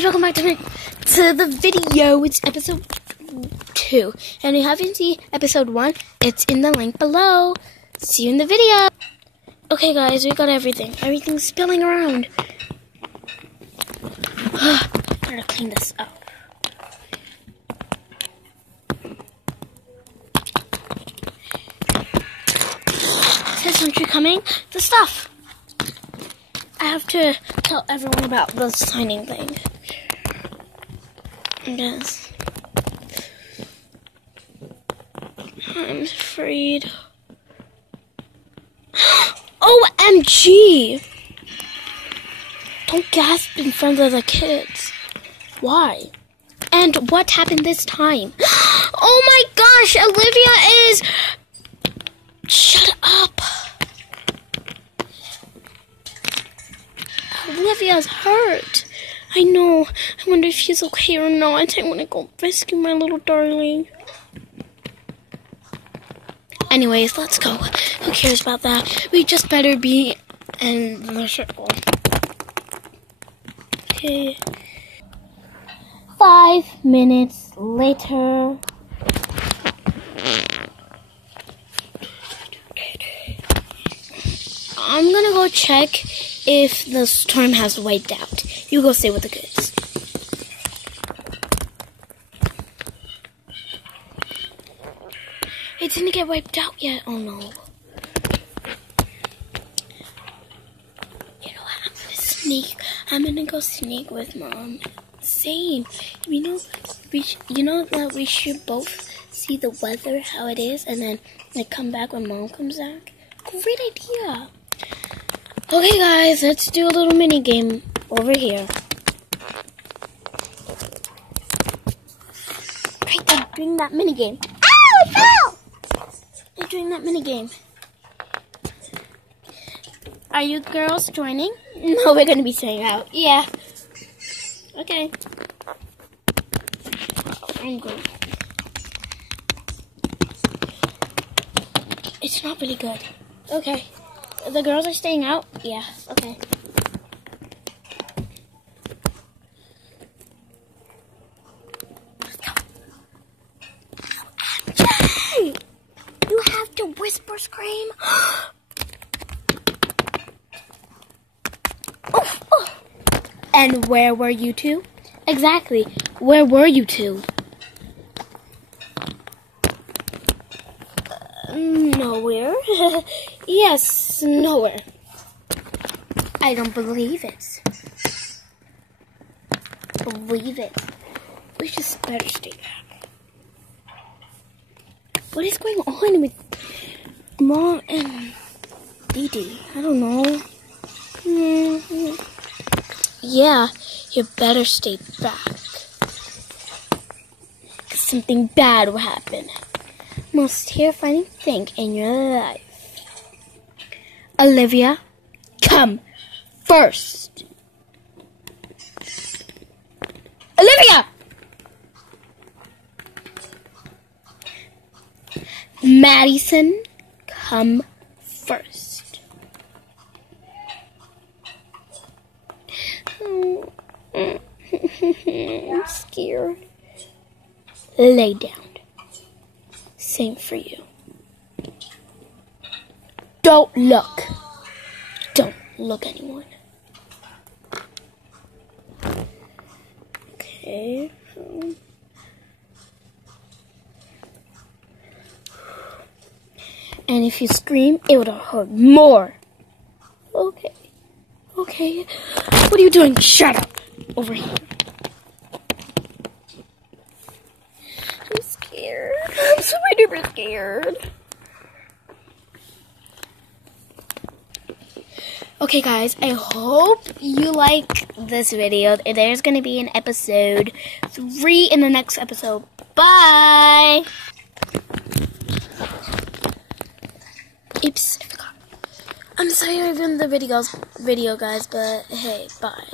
guys, welcome back to the video. It's episode 2. And if you haven't seen episode 1, it's in the link below. See you in the video. Okay guys, we got everything. Everything's spilling around. Gotta clean this up. Says, aren't you coming? The stuff. I have to tell everyone about the signing thing. Yes. I'm afraid. OMG! Don't gasp in front of the kids. Why? And what happened this time? Oh my gosh, Olivia is... Shut up. Olivia's hurt. I know. I wonder if she's okay or not. I want to go rescue my little darling. Anyways, let's go. Who cares about that? We just better be in the circle. Okay. 5 minutes later. I'm gonna go check if the storm has wiped out. You go stay with the kids. It didn't get wiped out yet. Oh no. You know what? I'm gonna go sneak with Mom. Same. You know that we should both see the weather, how it is, and then come back when Mom comes back. Great idea. Okay guys, let's do a little mini game over here. Right, they're doing that mini game. Ow, it fell! They're doing that mini game. Are you girls joining? No, we're gonna be staying out. Yeah. Okay. I'm good. It's not really good. Okay. The girls are staying out? Yeah, okay. Let's go. MJ! You have to whisper scream? Oh. And where were you two? Exactly. Where were you two? Nowhere. Yes, nowhere. I don't believe it. Believe it. We just better stay back. What is going on with Mom and Didi? I don't know. Yeah, you better stay back. 'Cause something bad will happen. Most terrifying thing in your life. Olivia, come first. Olivia! Madison, come first. I'm scared. Lay down. Same for you. Don't look. Don't look anyone. Okay. And if you scream, it would hurt more. Okay. Okay. What are you doing? Shut up. Over here. I'm scared. I'm so super scared. Okay guys, I hope you like this video. There's going to be an episode 3 in the next episode. Bye! Oops, I forgot. I'm sorry I ruined the video guys, but hey, bye.